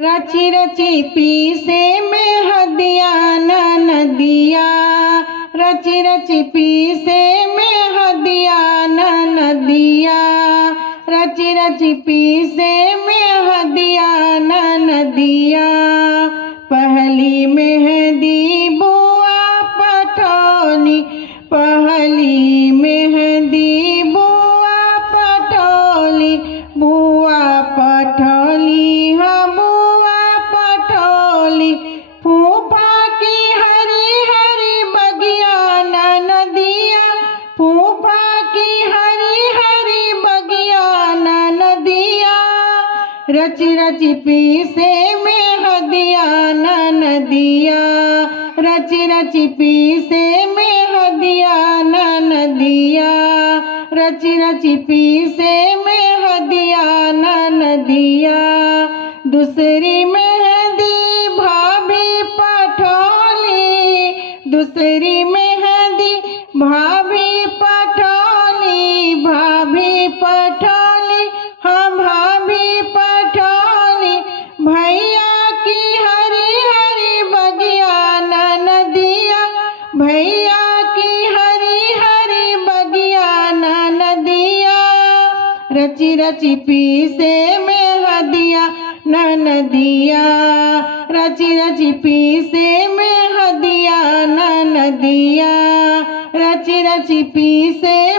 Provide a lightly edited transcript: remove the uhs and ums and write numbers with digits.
रची रची पीसे में हदिया नदिया, रची रची पीसे में हदिया नदिया, रची रची पीसे में हदिया नदिया। पहली मेहंदी बुआ पटोली, पहली मेहंदी बुआ पटोली, बुआ पटोली हाँ बुआ पटोली। फूफा की हरी हरी बगिया नदिया, फूफा की हरी हरी बगिया नदिया। रची रची पीसे में हदिया नदिया, रची रची पीसे में हदिया नदिया, रची रची पीसे में हदिया नदिया। दूसरी मेहंदी भाभी पटोली, दूसरी मेहंदी भाभी पटोली, भाभी पटोली हाँ भाभी पटोली। भैया की हरी हरी बगिया नदिया, भैया की हरी हरी बगिया नदिया। रची रची पीसे में हदिया नदिया, रची रची पीसे में हदिया नदिया, रची रची पीसे